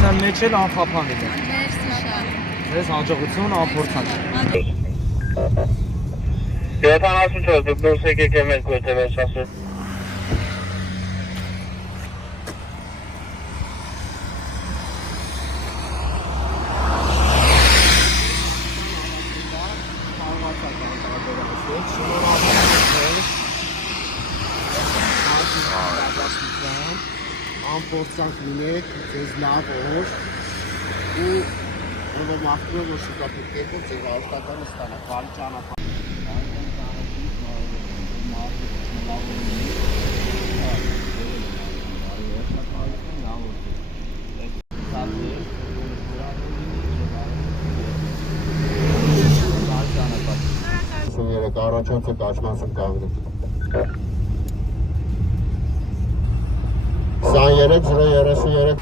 Սան մեջ էլ անխափան է։ Մերսի շատ։ Ձեզ հաջողություն անփորձանք։ 74 դուք դուրս եկեք մեզ գոտևես ասել։ Անփորձանք լինեք, ձեզ լավ օր ու ով մաղթում եմ, որ շուկապետ կերպով ձեր աշխատանը ստանաք, բարի ճանապարհ։ Առաջանցը կաչմանսում կանգնի։ 23-033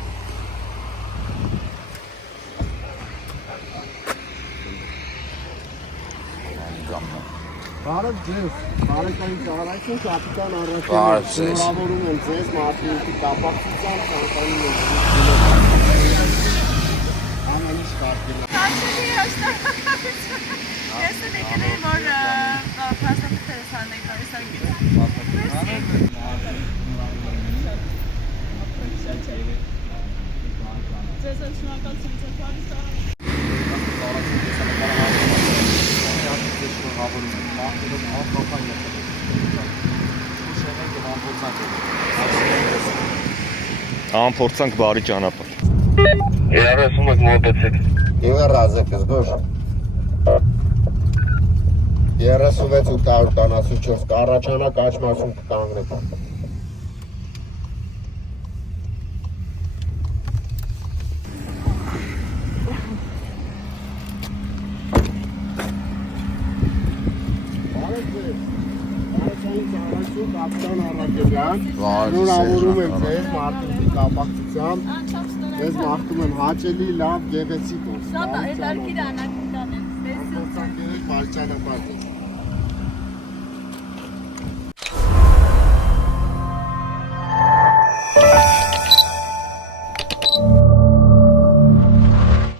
Բարև ձեզ, բարեկային ծառայություն կապիտան առաջին շնորհավորում եմ ձեզ մարդուկի կապակցությամբ ցանկանում եմ անալիզ կարգել։ Ես եկել եմ, որ փաստաթղթերը սարնեի բարիսագիր։ Ձեզ շնորհակալություն ձեզ բարի Անփորձանք բարի ճանապարհ։ 30 մոտեցեք։ Եվ ռազեք զգոш 36-874 կառաջանա կաչմասում կկանգնեք։ Կապիտան Արաքելյան, շնորհավորում եմ ձեզ մարդուկի կապակցությամբ, ձեզ մաղթում եմ հաճելի, լավ, գեղեցիկ օր։ Շատ է, դարքիր անակնկան եմ։ Բարի ճանապարհ։